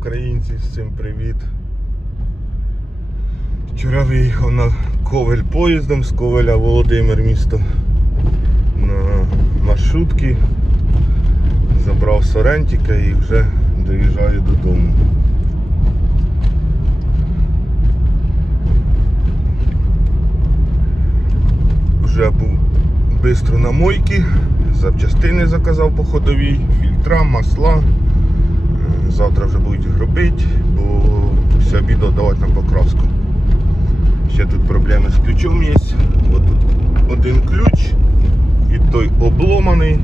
Українці, всім привіт. Вчора виїхав на Ковель поїздом з Ковеля Володимир місто на маршрутки. Забрав Сорентіка і вже доїжджаю додому. Вже був швидко на мойки, запчастини заказав по ходовій, фільтра, масла. Завтра вже будуть робити, бо все обід давати на покраску. Ще тут проблеми з ключом є. От тут один ключ і той обломаний.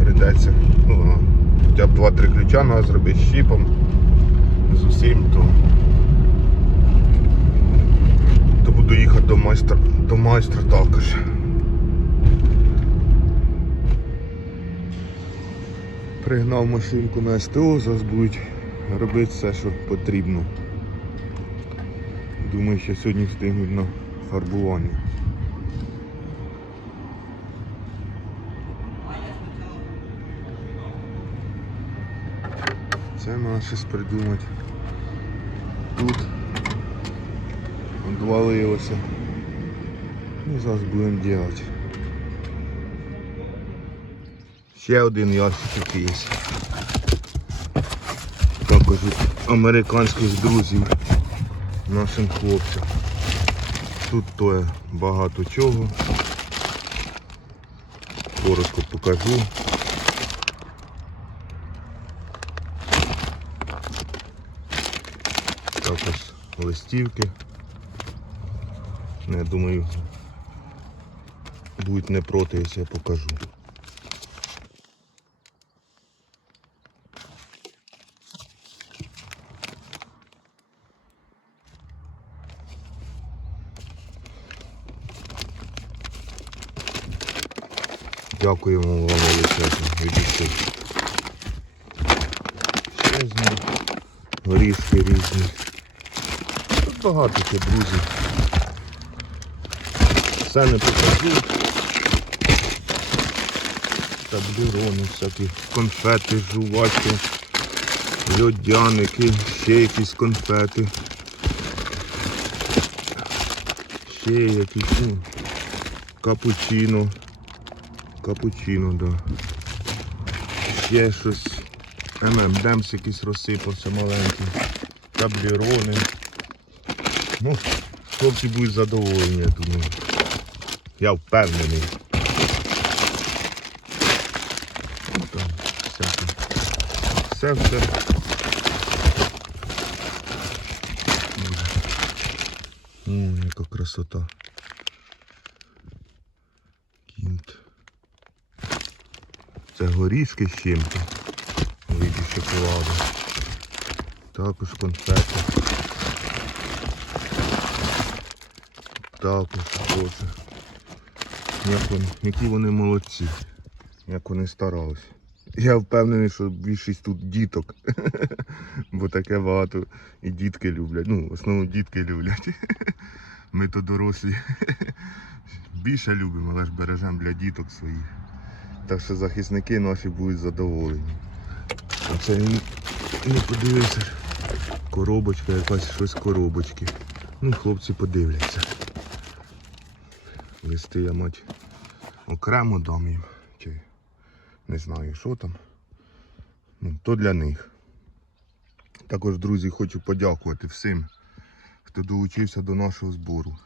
Придеться. Ну, хоча б 2-3 ключа треба зробити щіпом. З усім, то, то буду їхати до майстра, до майстра також. Пригнав машинку на СТО, зараз будуть робити все, що потрібно. Думаю, що сьогодні встигнуть на фарбування. Це треба щось придумати. Тут відвалилося. Ну, зараз будемо робити. Ще один ящичок є. Також американських друзів нашим хлопцям. Тут то багато чого. Коротко покажу. Також листівки. Ну, Я думаю, будуть не проти, якщо я покажу. Дякуємо вам величезно від усіх. Ще з них горішки різні. Тут багато ще друзів. Все не покажу. Таблерони всякі, конфети, жувачки, льодяники, ще якісь конфети. Ще якісь ну, капучино. Капучино, да. Ще щось. ММДемс якийсь розсипався маленький. Таблерони. Ну, хлопці будуть задоволені, я думаю. Я впевнений. Ну, Там всяке. Все, все. О, яка красота. Це горішки з чим-то. Шоколаду. Також конфети. Також боже. Як вони, які вони молодці. Як вони старалися. Я впевнений, що більшість тут діток. Бо таке багато і дітки люблять. Ну, в основному дітки люблять. Ми то дорослі. Більше любимо, але ж бережемо для діток своїх. Так що захисники наші будуть задоволені. Оце він не подивився. Коробочка якась щось коробочки. Ну, хлопці подивляться. Листи я мать окремо дам їм. Чи не знаю що там. Ну, то для них. Також, друзі, хочу подякувати всім, хто долучився до нашого збору,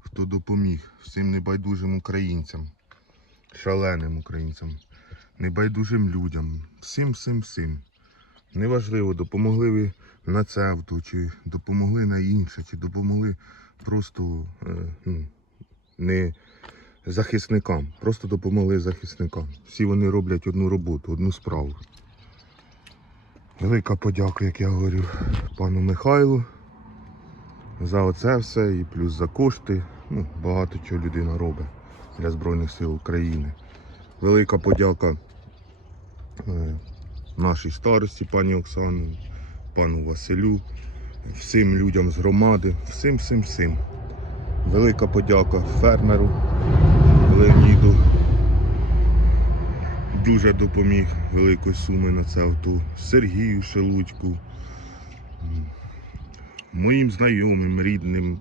хто допоміг всім небайдужим українцям, шаленим українцям, небайдужим людям, всім, всім, всім. Неважливо, допомогли ви на це авто, чи допомогли на інше, чи допомогли просто е, ну, не захисникам, просто допомогли захисникам. Всі вони роблять одну роботу, одну справу. Велика подяка, як я говорю, пану Михайлу за оце все і плюс за кошти. Ну, багато чого людина робить для Збройних сил України. Велика подяка е, нашій старості, пані Оксані, пану Василю, всім людям з громади, всім, всім, всім. Велика подяка фермеру Леоніду. дуже допоміг великої суми на це авто. Сергію Шелудьку, моїм знайомим, рідним,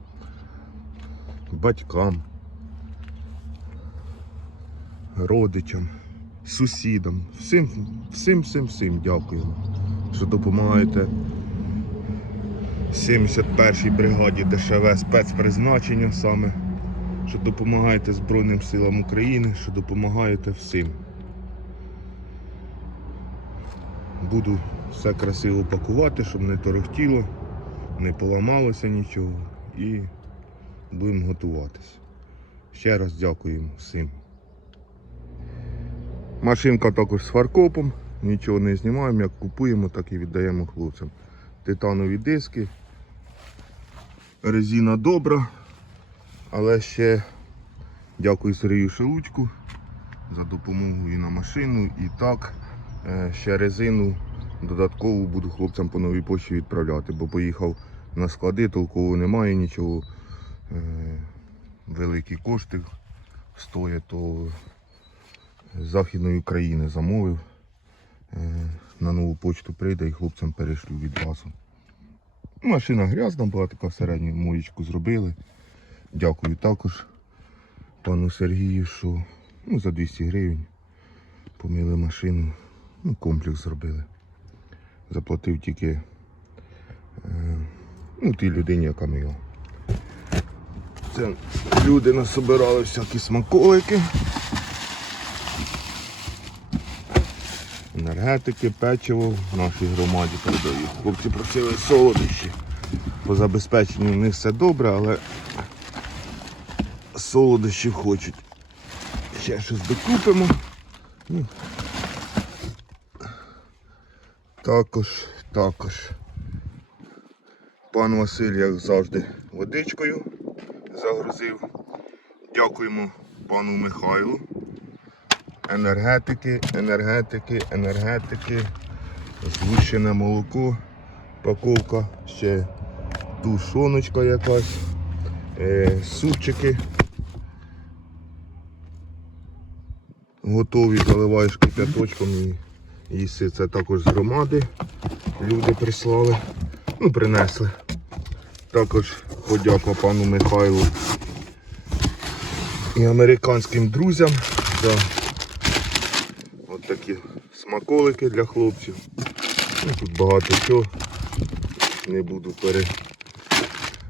батькам, родичам, сусідам. Всім, всім, всім, всім дякуємо, що допомагаєте 71-й бригаді ДШВ спецпризначення саме, що допомагаєте Збройним силам України, що допомагаєте всім. Буду все красиво пакувати, щоб не торохтіло, не поламалося нічого і будемо готуватись. Ще раз дякуємо всім. Машинка також з фаркопом, нічого не знімаємо, як купуємо, так і віддаємо хлопцям. Титанові диски, резина добра, але ще дякую Сергію Шелудьку за допомогу і на машину, і так. Е, Ще резину додаткову буду хлопцям по новій почті відправляти, бо поїхав на склади, толково немає нічого. Е, Великі кошти стоять, то з Західної України замовив. Е, На нову почту прийде і хлопцям перешлю відразу. Машина грязна була така середню моєчку зробили. Дякую також пану Сергію, що ну, за 200 гривень помили машину, ну, комплекс зробили. Заплатив тільки е, ну, тій людині, яка мила. Це люди насобирали всякі смаколики. Енергетики, печиво в нашій громаді передають. Хлопці просили солодощі. По забезпеченню в них все добре, але солодощів хочуть. Ще щось докупимо. Також, також. Пан Василь, як завжди, водичкою загрузив. Дякуємо пану Михайлу. Енергетики, енергетики, енергетики, згущене молоко, паковка, ще тушоночка якась, е, супчики. Готові, заливаєш кип'яточком і їсти. Це також з громади. Люди прислали, ну принесли. Також подяка пану Михайлу і американським друзям за смаколики для хлопців. Ну, тут багато чого. Не буду пере...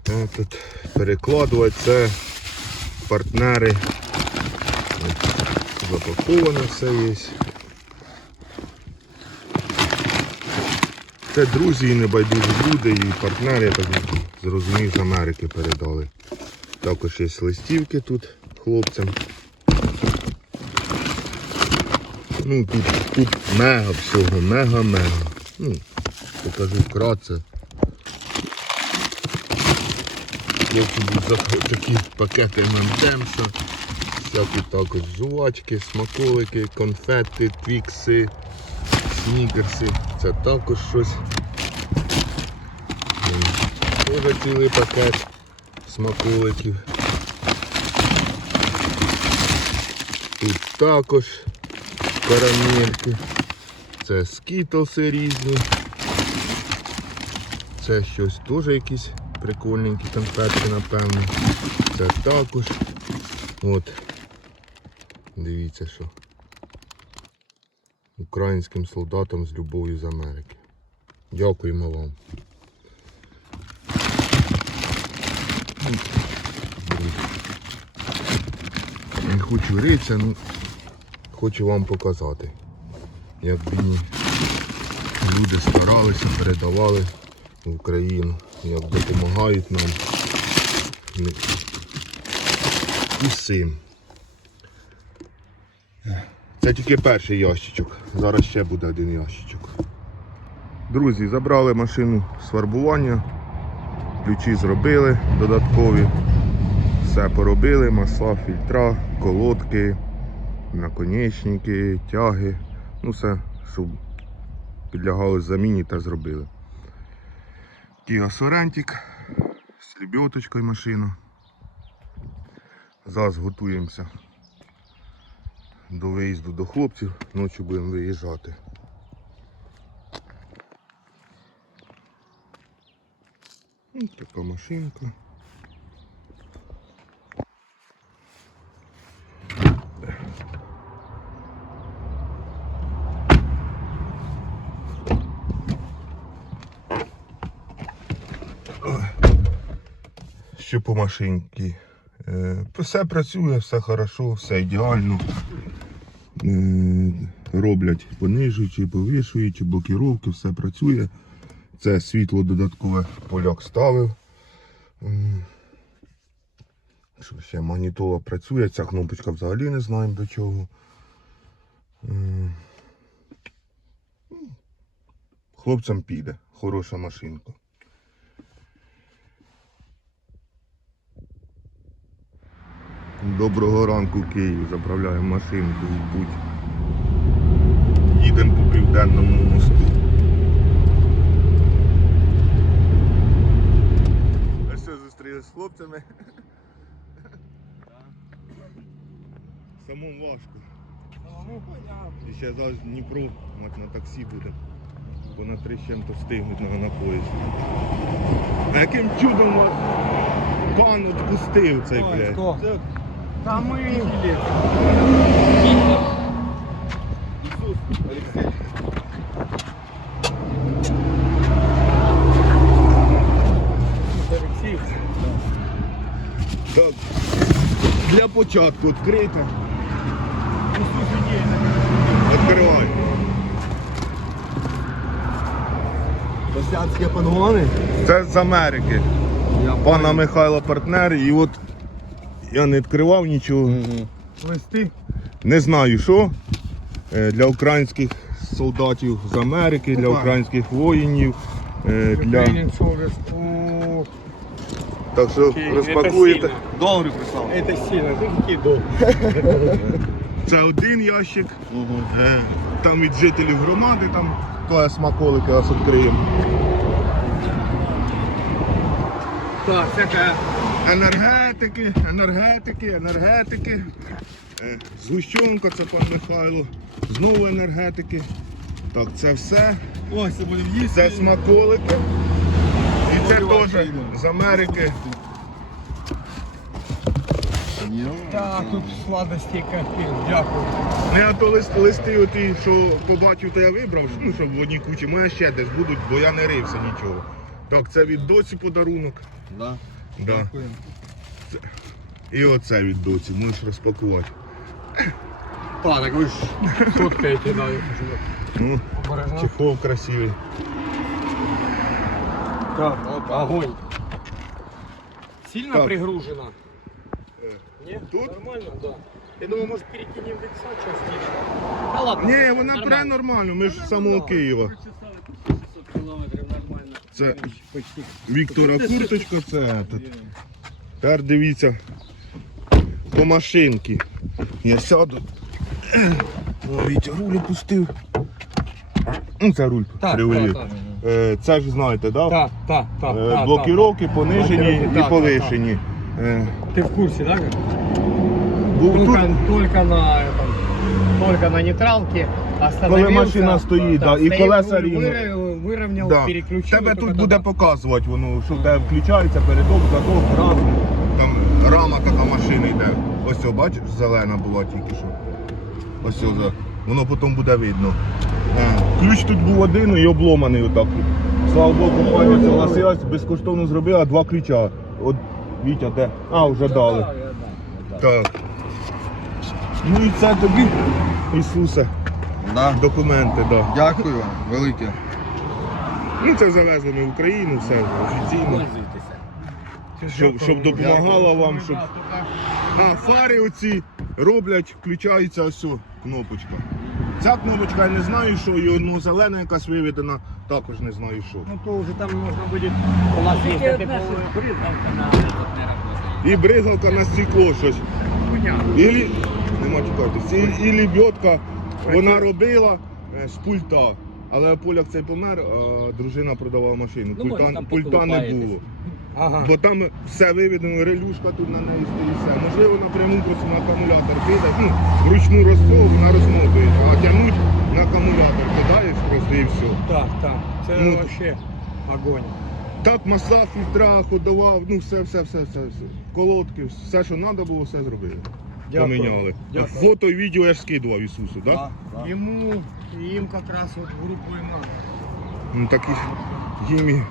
е, тут перекладувати. Це партнери. От, Запаковане все є. Це друзі і небайдужі люди, і партнери, я так зрозумів, з Америки передали. Також є листівки тут хлопцям. Ну тут, тут мега всього, мега-мега. Ну, покажу вкратце. Я тут такі пакети мемдемса, всякі також жувачки, смаколики, конфети, твікси, снікерси. Це також щось. Тоже цілий пакет смаколиків. Тут також карамельки. Це скітлси різні. Це щось теж якісь прикольненькі конфетки, напевно. Це також. От. Дивіться що. Українським солдатам з любов'ю з Америки. Дякуємо вам. Не хочу ритися, ну хочу вам показати, як бідні люди старалися, передавали в Україну, як допомагають нам. Усім. Це тільки перший ящичок, зараз ще буде один ящичок. Друзі, забрали машину з фарбування, ключі зробили додаткові, все поробили, масла, фільтра, колодки наконечники, тяги, ну все, щоб підлягало заміні та зробили. Kia Sorento з лебедочкою машина. Зараз готуємося до виїзду до хлопців, ночі будемо виїжджати. Ось така машинка. По машинці? Е, Все працює, все хорошо, все ідеально. Е, Роблять понижуючі, повішуючі, блокіровки, все працює. Це світло додаткове поляк ставив. Що ще магнітола працює, ця кнопочка взагалі не знаємо до чого. Хлопцям піде, хороша машинка. Доброго ранку, Київ. Заправляємо машинку в путь. Їдемо по південному мосту. А що зустрілися з хлопцями? Самому важко. І ще зараз Дніпро, мать на таксі буде. Бо на три чим-то встигнуть на, на поїзд. А яким чудом вас пан відпустив цей, блядь? Кто? Да мы... Алексей. Так. Для початку відкрити. Відкривай. Росіянські пангони? Це з Америки. Я Пана Михайла партнер. І от я не відкривав нічого. Листи. Не знаю що. Е, Для українських солдатів з Америки, для українських воїнів. е, Для... Так що розпакуєте. це. Долари прислав. Это сильно. Ты какие долги? Це один ящик. Е, Там від жителів громади, там то смаколики аж відкриємо. Так, всякая... Енергетики, енергетики, енергетики. Е, Згущенка, це пан Михайло. Знову енергетики. Так, це все. Ой, це будем їсти. Це смаколики. І це теж з Америки. Так, тут сладості капець. Дякую. Не а то лист, листи, оті, що побачив, то я вибрав, ну, щоб в одній кучі. Моє ще десь будуть, бо я не рився нічого. Так, це від доці подарунок. Да. Да. І оце від доці, можеш розпакувати. А, так ви ж фоткаєте, да. Ну, Обережно. чехол красивий. Так, огонь. Сильно Так. пригружено? Е, Нет? Тут? Нормально, да. Я думаю, может перекинем икса частично. Да ладно. Ні, вона пре нормально, ми ж з самого Києва. километров нормально. Це Почти. Віктора курточка, це тут. Тепер дивіться по машинки. Я сяду. О, Вітя руль опустив. Ну, це руль Так, привели. так, Е, Це ж знаєте, да? Так, так, так. Е, так, Блокіровки понижені Блокіровки, і так, так, повишені. Е, так. Ты в курсе, да? как? Був Только, тут, только на этом, только на нейтралке остановился. Коли машина стоїть, да, і стоит, колеса вы- рівно. выровнял, выровнял, да. переключил. тебе тут буде показувати, воно, що в тебе включається передок, задок, раз. Там рама така машина йде. Ось о, бачиш, зелена була тільки що. Ось о, воно потім буде видно. Е, Ключ тут був один і обломаний отак. Слава Богу, пані согласилась, безкоштовно зробила два ключа. От Вітя, де? А, вже дали. Да, я да. Так. Ну і це тобі, Ісусе, Да. документи, так. Да. Дякую велике. Ну це завезли ми в Україну, все офіційно. Пользуйтесь. Щоб, щоб допомагало вам, щоб. Да, только- А, фари оці роблять, включається ось о, кнопочка. Ця кнопочка, я не знаю, що, і одну зелена якась виведена, також не знаю що. Ну то уже там нужно будет. У нас есть эта брызгалка на этот не работает. І бризгалка на стекло щось. Понятно. Ілі, нема чекатись, і, і лебедка вона робила е, з пульта. Але поляк цей помер, а дружина продавала машину. Ну, може, Пульта, там пульта не поколупаєтесь. було. Ага. Бо там все виведено, релюшка тут на неї стоїть все. Можливо, напряму просто на акумулятор кидати, ну, вручну розсол, вона розмотується, а тягнуть на акумулятор кидаєш просто і все. Так, так. Це Ну, вообще огонь. Так, масла, фільтра, ходова, ну все, все, все, все, все. Колодки, все, що треба було, все зробили. Дякую. Поміняли. Дякую. Фото і відео я ж скидував Ісусу, так? Да? Да, да. Ему, им как раз вот в группу им надо. Ну такі ж їм.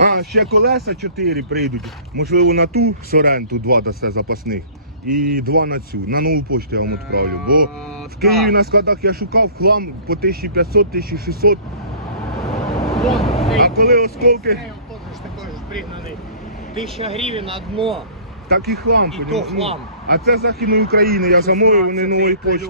А, ще колеса 4 прийдуть. Можливо, на ту соренту два дасте запасних. І два на цю. На нову пошту я вам відправлю. Бо Е, в Києві так. на складах я шукав хлам по 1500-1600. Вот, А коли осколки, Эй, вот тоже ж такой же пригнанный. Тысяча гривен одно. так і хлам. І понімаєш? то Ну, хлам. А це Західної України, я замовив, вони 16-й новою колеса,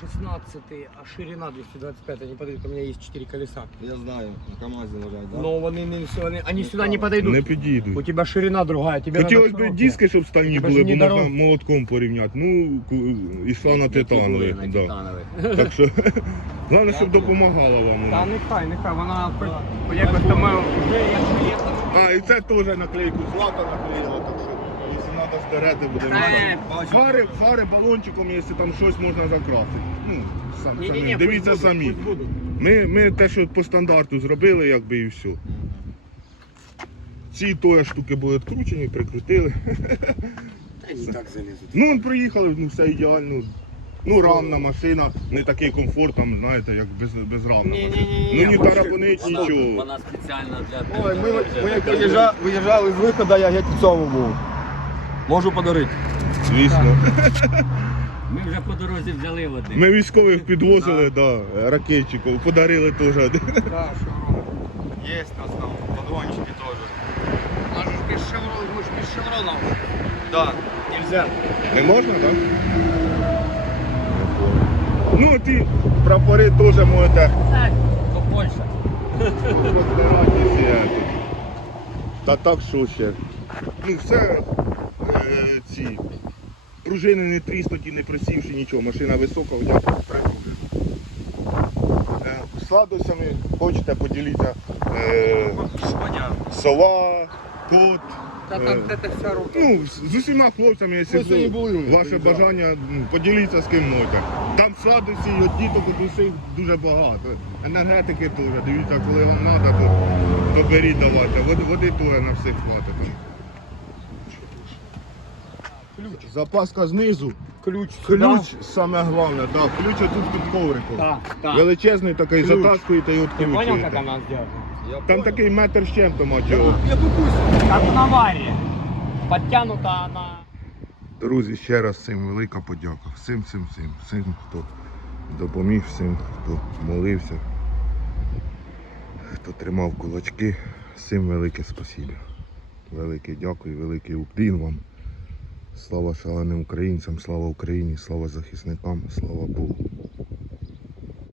16 а ширина 225, они подойдут, у меня есть 4 колеса. Я знаю, на КамАЗі лежать, да? Но они, не все, они, они Ну, сюда не подойдут. Не У підійдуть. тебя ширина другая, тебе Хотілося надо б широкие. диски, щоб стальні Тебе ж були, бо не можна дорога. молотком порівняти. Ну, ку- йшла на титанових. На Да. титанових. Так що, головне, щоб допомагала вам. Та нехай, нехай, вона по- якось там. А, і це теж наклейку злата наклеїла, так що, треба здерете, буде Е. Фари, фари балончиком, якщо там щось можна закрасити. Ну, сам, Ні-ні-ні, самі. пусть Дивіться будуть, самі. пусть будуть. Ми, ми те, що по стандарту зробили, якби і все. Ці тої штуки були відкручені, прикрутили. Та ні, так залізуть. Ну, он приїхали, ну все ідеально. Ну, рамна машина, не такий комфорт, там, знаєте, як без, безрамна. Ні-ні-ні. Ну, ні тарапонить, Вона- нічого. Вона спеціально для Ой, ми, ми як виїжджали з виходу, я геть в цьому був. Можу подарити. Звісно. Ми вже по дорозі взяли води. Ми військових підвозили, да, ракетчиків, подарили теж. один. Так, що робити? Є нас там патрончики теж. А ж без шеврона, ми ж без шеврона. Да. Нельзя. Не можна, так? Ну, ті прапори теж можете До Польща. Та так що ще. Ну, все ці пружини не тріснуті, не присівши нічого. Машина висока, одягнута Е, Сладостями хочете поділіться. Е, сова, кот. Та е, там де вся. Ну, з усіма хлопцями, якщо Ми були, ваше приїжджали. бажання, поділіться з ким можете. Там сладості і от діток от усіх дуже багато. Енергетики теж. Дивіться, коли вам треба, то, то беріть давайте. Води, води теж на всіх хватить. Ключ. Запаска знизу. Ключ. Ключ саме головне, так. Ключ тут під ковриком. Так, так. Величезний такий, Ключ. затаскуєте і Ти понял, как відкручуєте. она сделана? Я Там понял. такий метр з чим-то, мать Я, його. я попусть. Как на аварии. Подтянута она. Друзі, ще раз всім велика подяка. Всім, всім, всім, всім, хто допоміг, всім, хто молився, хто тримав кулачки. Всім велике спасибі. Велике дякую, великий уклін вам. Слава шаленим українцям, слава Україні, слава захисникам, слава Богу.